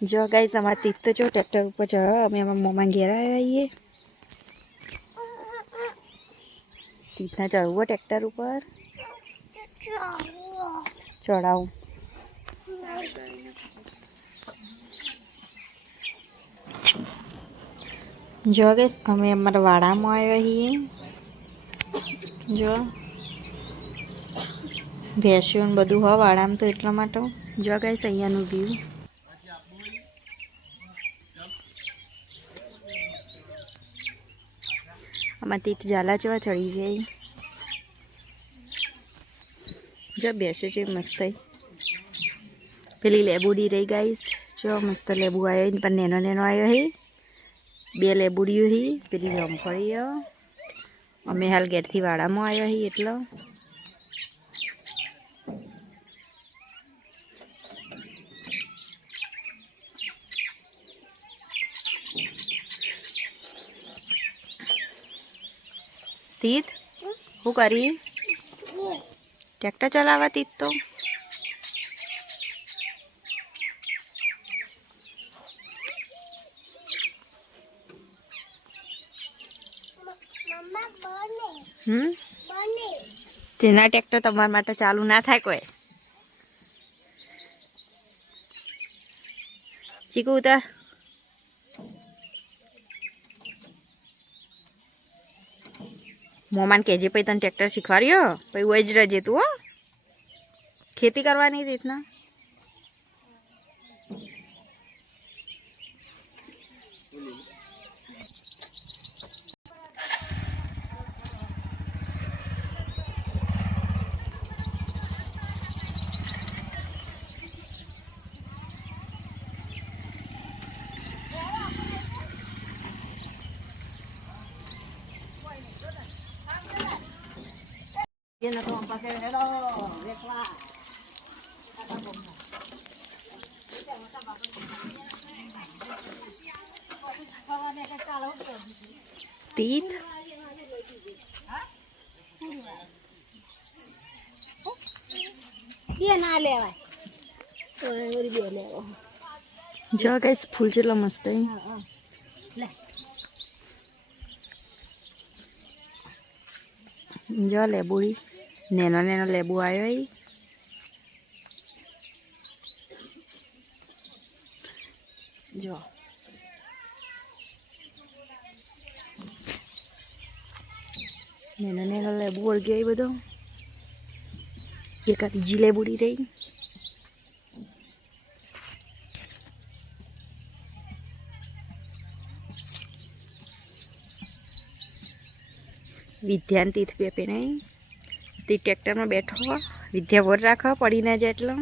જો ગાઈસ અમારા તીર્થ તો જો ટ્રેક્ટર ઉપર ચડો અમે અમારા મોમાં ઘેર આવીએ તીર્થના ચડવું ટ્રેક્ટર ઉપર ચડાવું જો ગાઈસ અમે અમારા વાડામાં આવ્યા છીએ જો ભેંસ્યું ને બધું હોય વાડામાં તો એટલા માટે જો ગાઈસ અહીંયાનું વ્યૂ આમાં તીર્થ ઝાલા જેવા ચડી જાય જો બેસે છે મસ્ત પેલી લેબુડી રહી ગાઈસ જો મસ્ત લેબુ આવ્યો એની પર નેનો નેનો આવ્યો હે બે લેબુડીઓ હી પેલી રમફળી અમે હાલ ઘેરથી વાડામાં આવ્યા હી એટલો તીર્થ શું કરી ટ્રેક્ટર ચલાવવા તીર્થ તો જેના ટ્રેક્ટર તમારા માટે ચાલુ ના થાય કોઈ ચીકુ ઉતાર મોમાન કેજે પછી તને ટ્રેક્ટર શીખવાડ્યો પછી હોય જ રજે તું હો ખેતી કરવાની રીતના તીર્થ ના લેવાય જો ગાઈસ ફૂલ જેટલો મસ્ત જો લેબુડી નેનો નેનો લેબુ આવ્યો જો નેનો નેનો લેબુ વળગ્યો બધો એક આ બીજી લેબુડી રહી વિદ્યાન તીર્થ બે નહીં તે ટ્રેક્ટરમાં બેઠો વિદ્યા વર રાખો પડી ના જાય એટલો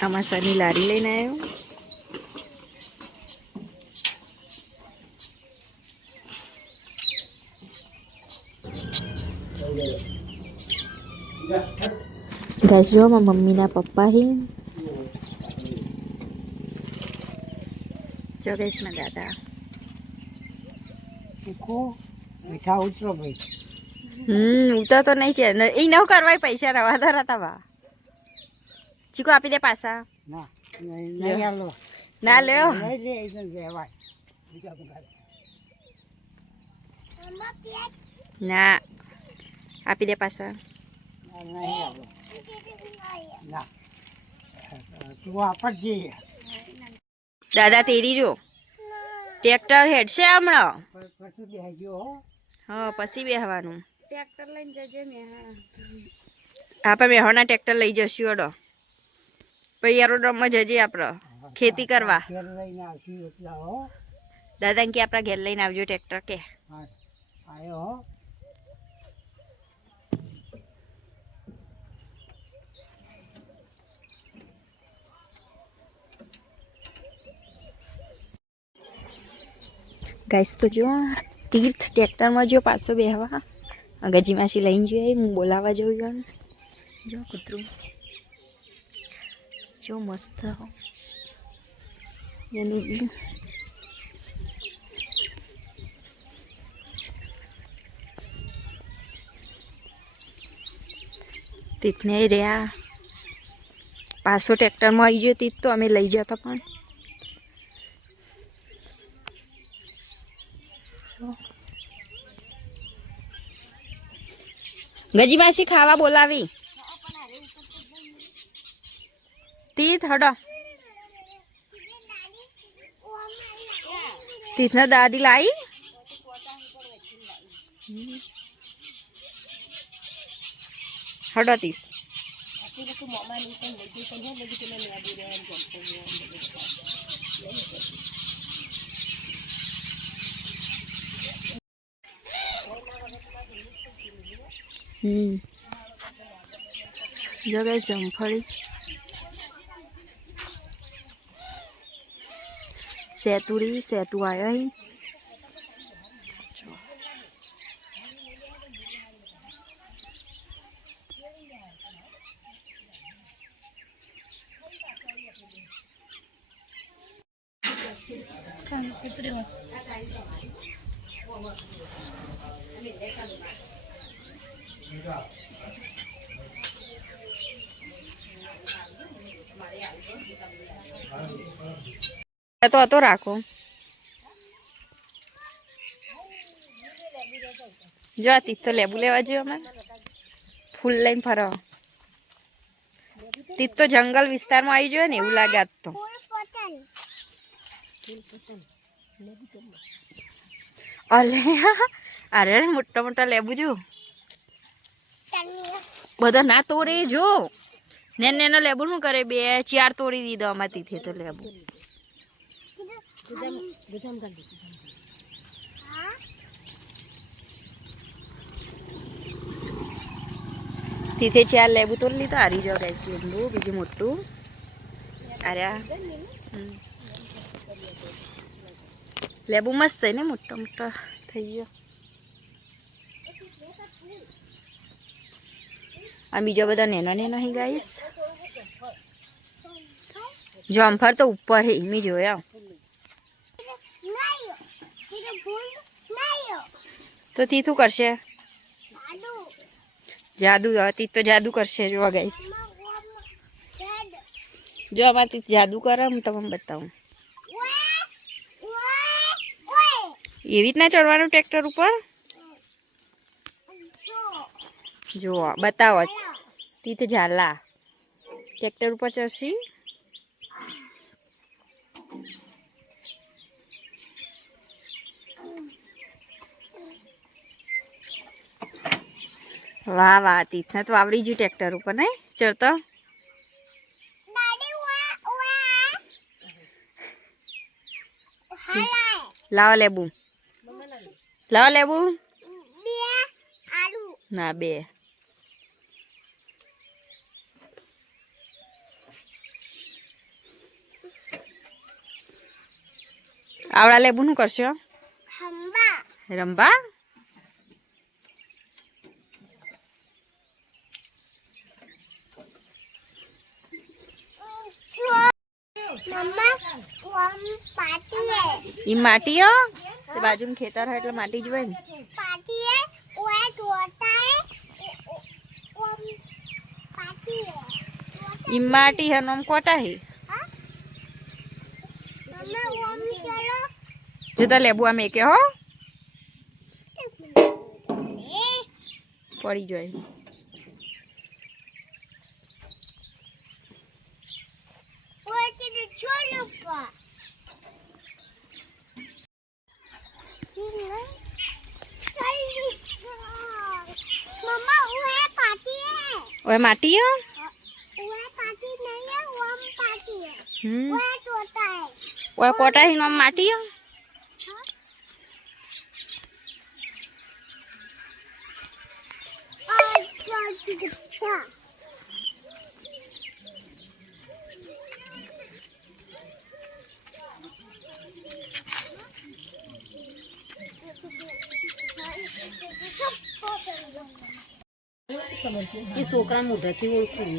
આમાં સની લારી લઈને આવ્યો ગાઈસ જો મારા મમ્મીના પપ્પા હી જો ગાઈસ મારા દાદા મીઠા ઉતરો ભાઈ ઉતર તો નહીં છે એ ન કરવા પૈસા રવા ધરા તા ચીકો આપી દે પાછા ના લ્યો ના આપી દે પાછા દાદા તેરી જો ટ્રેક્ટર હેડશે હમણાં હા પછી બેહવાનું ટ્રેક્ટર લઈને જજે આપણે મેહોના ટ્રેક્ટર લઈ જશું અડો પછી એરોડ્રોમમાં જજે આપણે ખેતી કરવા દાદા કે આપણા ઘેર લઈને આવજો ટ્રેક્ટર કે ગાઈસ તો જો તીર્થ ટ્રેક્ટરમાં જો પાછો બેહવા ગજી માસી લઈને જોઈએ, હું બોલાવા જઉં છું. જો કૂતરું જો મસ્ત એનું બી તીતને રહ્યા. પાછો ટ્રેક્ટરમાં આવી ગયો તીત, તો અમે લઈ જતા પણ ગજી માસી ખાવા બોલાવી. તીત હડો, તીતને દાદી લાવી. હડો તીત. જો ગાઈસ જમફળી સેતુડી સેતુ આવ્યો અહીં. તો રાખો. જો આ તીત તો લેબુ લેવા જોઈએ અમે ફૂલ લઈને ફરવા. તીત તો જંગલ વિસ્તારમાં આવી જોઈએ ને એવું લાગે આજ તો. અલે અરે મોટા મોટા લેબુ જો બધા ના તોડે. જો નેનો લેબુ શું કરે, 2-4 તોડી દીધો અમાર તીથે તો લેબુ. તીથે 4 લેબુ તોડી લીધા. હારી જો ગાઈસ લીંબુ બીજું મોટું. અરે લેબુ મસ્ત ને મોટા મોટા થઈ ગયો. આ બીજા બધા નેના નેના હી ગાઈસ. જામફળ તો ઉપર હે મી જોયા. તો તી શું કરશે? જાદુ. તી તો જાદુ કરશે. જો ગાઈસ જો અમારી તી જાદુ કરે, હું તમને બતાવું. એવી રીતના ચડવાનું ટ્રેક્ટર ઉપર. જો બતાવો જ તીત ઝાલા ટ્રેક્ટર ઉપર ચડશી. વાહ વાહ, તીતને તો આવડી ગયું ટ્રેક્ટર ઉપર નહીં ચડતો. લાવો લેબુ, લાવો લેબુ. ના 2. આવડા લેબુ નું કરશો? રંબા. ઈ માટી હો, તે બાજુ માં ખેતર હોય એટલે માટી જ હોય ને. ઈ માટી હે નોમ કોટા હે. જતા લેબુ આમ એકે હો પડી જાય. ओए माटी है? ओए पाटी नहीं है, वो हम पाटी है। वो टोटा है। ओए कोटा ही नाम माटी है? हाँ। એ છોકરા મોઢાથી ઓળખું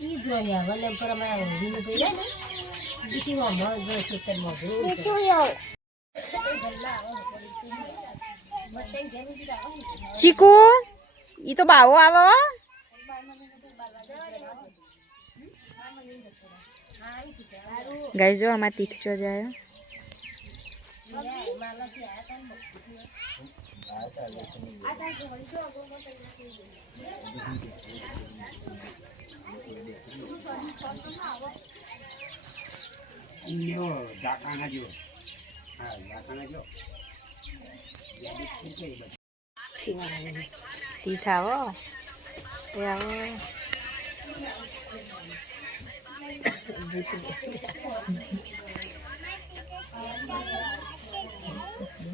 એ જોઈએ વલે પર અમારા ઊંઘીનું પડી ને બીજી વામાં જો ખેતરમાં ચીકુ ઈ તો બાવો આવે હો. ગાઈસ જો અમાર તીથ ચો જાય તીથ આવો એ આવો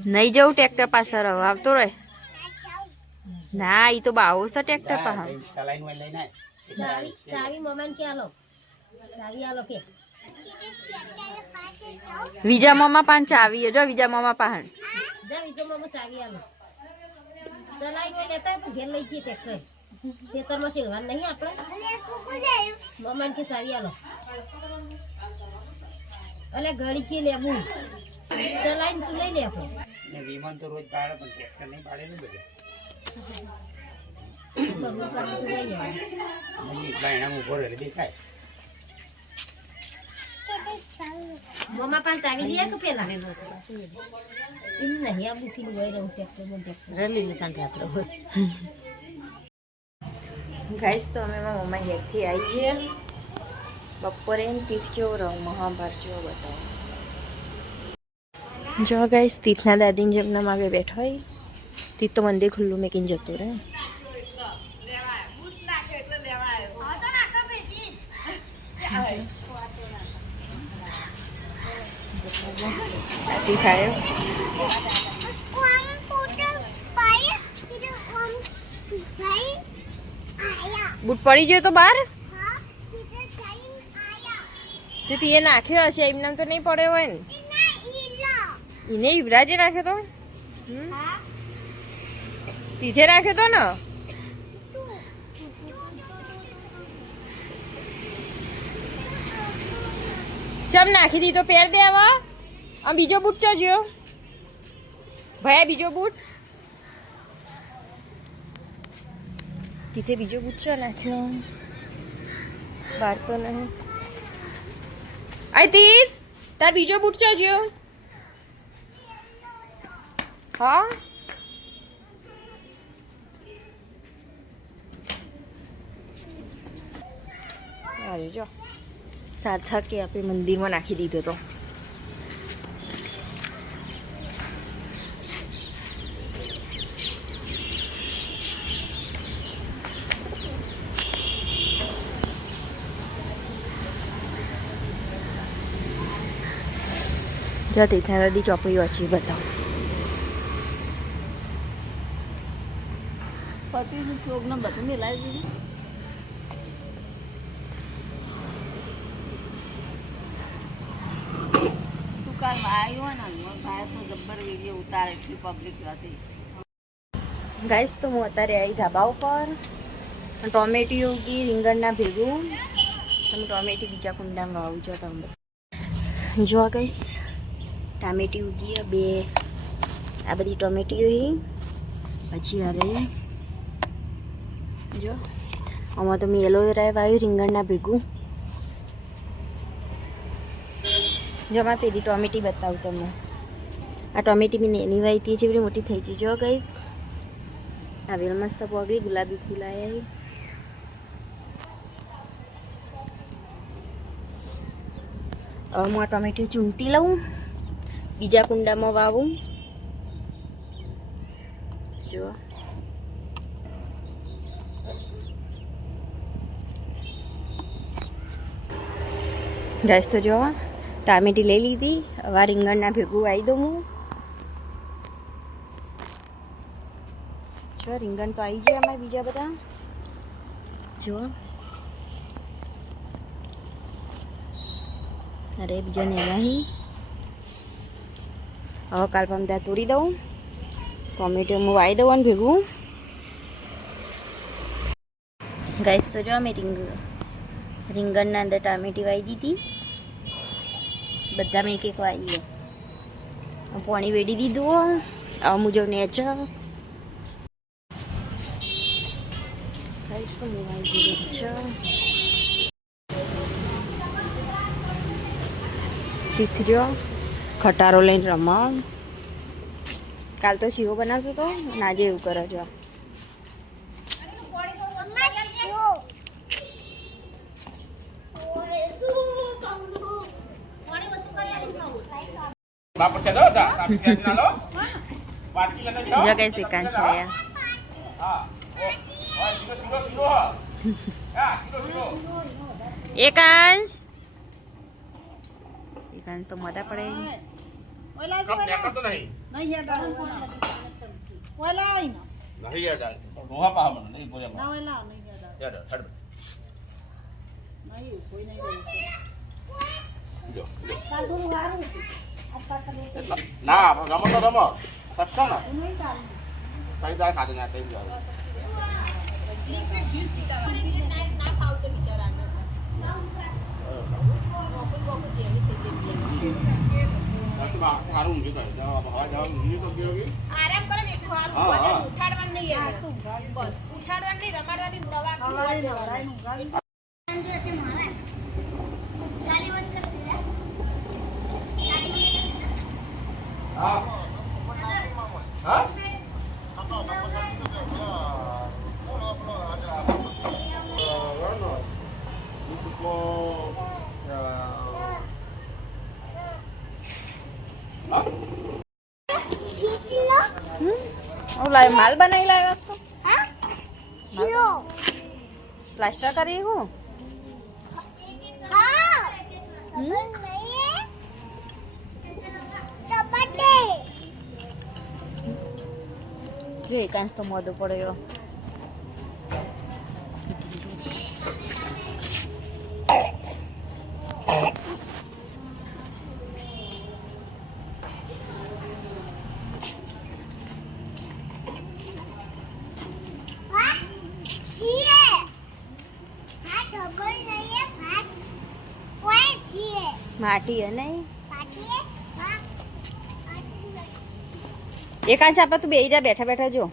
નહીં જવું ટ્રેક્ટર પાછળ હવે આવતો રહે ના ઈ તો બાવો છે ટ્રેક્ટર પાછળ ચાવી મમ્માને કે આલો ચાવી આલો કે વિજા મામા પાન ચાવી જો વિજા મામા પાન જા બીજો મમ્મા ચાવી આલો ચલાઈ લેતા પણ ઘેર લઈ જઈએ ટ્રેક્ટર ખેતરમાં શેરવાન નહીં આપણે મમ્માને કે ચાવી આલો અલે ઘડી છે લેવું ચલાઈને તું લઈ લે આપણે વિમાન તો રોજ બાળે પણ ટ્રેક્ટર નહીં બાળે ને બધે ઉભો રહે દેખાય મમ્મા પણ ચાવી દે કે પેલા નહીં આ બુકી લઈ રહ્યું ટ્રેક્ટર રલી લીધા ટ્રેક્ટર ગાઈસ તો અમે મારા મમ્મા ઘેરથી આવી છીએ બપોરે તીથ જેવો રહું મહાભારત જેવો બતાવો જો ગાઈસ તીથના દાદીને જેમના માગે બેઠો હોય તીથ તો મંદિર ખુલ્લું મેકીને જતું રહે તીથ આવ્યો બૂટ પડી ગયો તો બહાર તે એ નાખ્યો હશે એમને તો નહીં પડ્યો હોય ને એને યુવરાજે રાખ્યો તો તીથે રાખ્યો તો ને ચમ નાખી દીધો પહેર દે આવા આમ બીજો બૂટ ચોજ્યો ભાઈ બીજો બૂટ તીથે બીજો બૂટ ચો નાખ્યો બહાર તો નહીં આઈ તીથ તાર બીજો બૂટ ચોજ્યો હા અરે જો સાર્થકે આપણે મંદિરમાં નાખી દીધો તો જો તીથા નદી ચોપડી વાંચી બતાવો પતિ શોકને બધું મેલાવી દીધું દુકાનમાં આવ્યો ને ભાઈ તો જબ્બર વિડીયો ઉતારે એટલી પબ્લિક હતી ગાઈસ તો હું અત્યારે આવી ધાબા ઉપર ટોમેટી ઉગી રીંગણના ભેગું તમે ટોમેટી બીજા કુંડામાં વાવું છો તમે જો ગાઈસ ટામેટી ઉગી બે આ બધી ટોમેટીઓ પછી અરે જો આમાં તો મેં એલોવેરા વાવ્યું રીંગણના ભેગું જો આમાં પેલી ટોમેટી બતાવું તમને આ ટોમેટી મેં એની વાવી છે બધી મોટી થઈ ગઈ જો ગાઈસ આ વેલ મસ્ત પગડી ગુલાબી ફૂલ આવ્યા હવે હું આ ટોમેટો ચૂંટી લઉં બીજા કુંડામાં વાવું જો ગાઈસ તો જો ટામેટી લઈ લીધી હવે રીંગણના ભેગું આવી દઉં હું જો રીંગણ તો આવી ગયા અમારે બીજા બધા જો અરે બીજા નેના હવે કાલ પમદા તોડી દઉં ટોમેટો હું વાઈ દઉં ને ભેગું. ગાઈસ તો જો અમે રીંગણના અંદર ટામેટી વાઈ દીધી. બધા મેં એક વાઈ ગયો. પાણી વેડી દીધું. હવે હું જાઉં નેચર. ગાઈસ તો હું વાઈ દીધું છે. તીથર્યો ખટારો લઈને રમવા. કાલ તો શીરો બનાવતો હતો અને આજે એવું કરે જો. જો કઈ શીખાણ છે એકાંશ એકાંશ તો મોટા પડે. ના રમો તો રમો સસ્તા ના કઈ દાળ ખાધું ના કઈ દાળ સારું ઊંઘી કરે હવા જવાનું ઊંઘી તો ગયો આરામ કરે ને ઉઠાડવાનું નહીં બસ ઉઠાડવાની રમાડવાની દવા હા હા માલ બનાવી લાવ્યા તો પ્લાસ્ટર કરી હું જો એકાંશ તો મોઢું પડ્યો. માટી અને એકાંશ આપણે તું બેહી જા બેઠા બેઠા જો.